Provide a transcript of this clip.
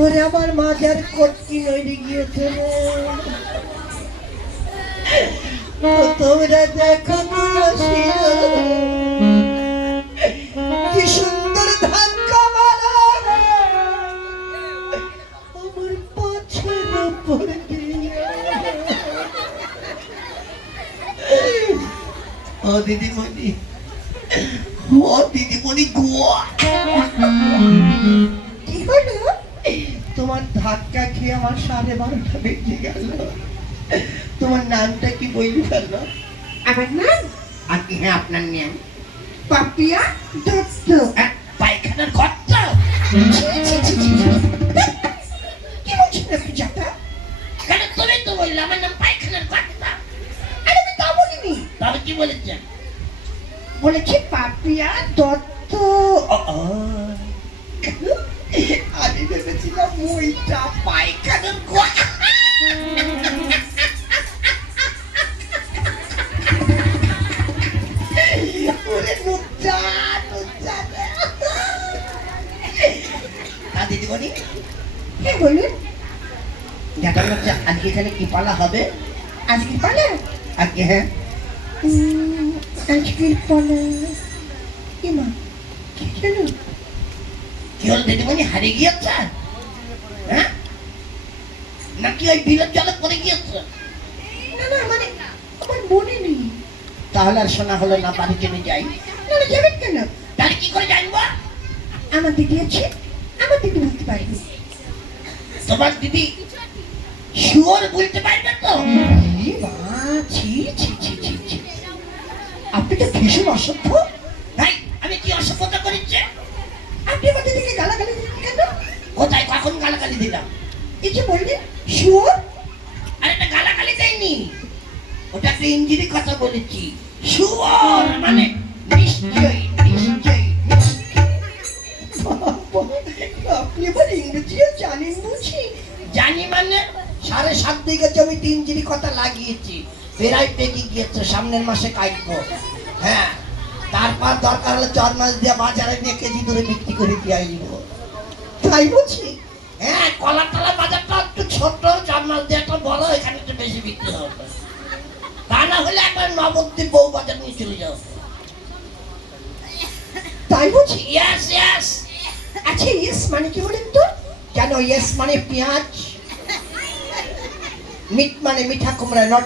ওরে আমার মাজার কটকি নইলে গিয়েছে রে। তোমরা দেখো কি সুন্দর ধাক্কা মারা আমার পাছের উপর দিয়ে। ও দিদিমণি, ও দিদিমণি গোয়া কি হলো? তোমার ধাক্কা খেয়ে আমার 12:30 বেজে গেল। তোমার নামটা কি বলি ফেলল? আমার নাম? আপনি? হ্যাঁ, আপনার নাম পাপিয়া দত্ত। পায়খানার গর্ত? কি বলছেন আপনি যাতা? কেন তুমি তো বললে আমার নাম পায়খানার গর্ত। আরে আমি তা বলিনি। তবে কি বলেছেন? বলেছি পাপিয়া দত্ত। আমি ভেবেছিলাম ওইটা পায়খানার গর্ত। দিদিমণি, হ্যাঁ বলুন। আজকে এখানে কি পালা হবে? আজকে পালা? আজকে হ্যাঁ, আজকের পালা কি মা? কি জানো? কি হল দিদিমণি, হারিয়ে গিয়েছে? হ্যাঁ, নাকি ওই বিলের জলে পড়ে গিয়েছে? না না, মানে আমার মনে নেই। তাহলে আর শোনা হলো না, বাড়ি চলে যাই। না না, যাবেন কেন? তাহলে কি করে জানবো? আমার দিদি আছে, আমার দিদি বলতে পারবে। তোমার দিদি শিওর বলতে পারবে তো? আপনি তো ভীষণ অসভ্য। ভাই, আমি কি অসভ্যতা করেছি? আপনি আমার দিদিকে গালাগালি দিলেন কেন? কোথায়, কখন গালাগালি দিলাম? এই যে বললেন শিওর। আরে এটা গালাগালি দেয়নি, ওটা একটা ইংরেজি কথা বলেছি। শিওর মানে নিশ্চয়ই, নিশ্চয়ই। আপনি এবার ইংরেজিও জানেন বুঝি? জানি মানে 7.5 বিঘা জমিতে ইঞ্জিরি কথা লাগিয়েছি, প্রায় পেকে গিয়েছে, সামনের মাসে কাটবো। হ্যাঁ, তারপর দরকার হলে 4 মাস দিয়ে বাজারে নিয়ে কেজি ধরে বিক্রি করে দিয়ে আসব। তাই বুঝি? হ্যাঁ, কলাতলা বাজারটা একটু ছোট, 4 মাস দিয়ে একটা বড়, এখানে একটু বেশি বিক্রি হবে। তা না হলে একবার নবদ্বীপ বউ বাজার নিয়ে চলে যাও। তাই বুঝি? Yes yes. আচ্ছা, ইয়েস মানে কি বলেন তো? কেন ইয়েস মানে পেঁয়াজ, মিট মানে মিঠা কুমড়া, নট